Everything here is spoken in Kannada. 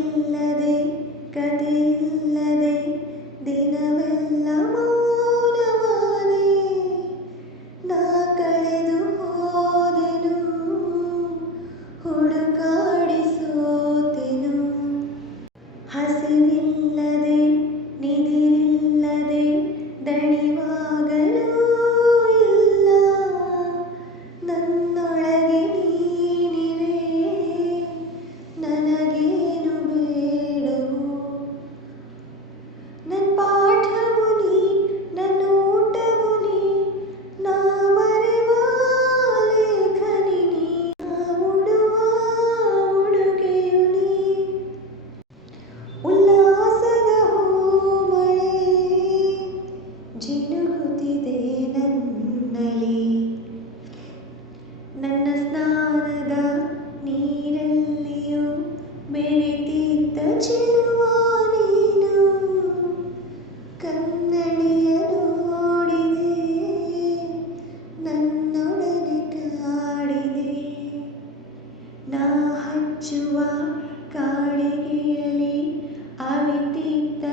ಹಾಡಿಲ್ಲದೆ ಕಥೆಯಿಲ್ಲದೆ ದಿನವೆಲ್ಲ ಮೌನವಾದೆ. ನಾ ಕಳೆದು ಹೋದೆನು, ಹುಡುಕಾಡಿ ಸೋತೆನು. ಹಸಿವಿಲ್ಲದೆ ನಿದಿರಿಲ್ಲದೆ ದಣಿವಾಗಲೂ ಇಲ್ಲ. ನನ್ನೊಳಗೆ ನೀನಿರೆ ನನಗೇನು ಬೇಡವು. ನನ್ನ ಪಾಠವು ನೀ, ನನ್ನ ಊಟವು ನೀ, ನಾ ಬರೆವ ಲೇಖನಿ ನೀ, ನಾ ಉಡುವ ಉಡುಗೆಯು ನೀ. ಉಲ್ಲಾಸದ ಹೂಮಳೆ ಜಿನುಗುತ್ತಿದೆ ನನ್ನಲ್ಲಿ. ನನ್ನ ಸ್ನಾನದ ನೀರಲ್ಲಿಯೂ ಬೆರೆತಿದ್ದ ಚೆಲುವ ನೀನು. ಕನ್ನಡಿಯ ನೋಡಿದೆ, ನನ್ನೊಡನೆ ಕಾಡಿದೆ. ನಾ ಹಚ್ಚುವ ಕಾಡಿಗೆಯಲ್ಲಿ ಅವಿತಿದ್ದ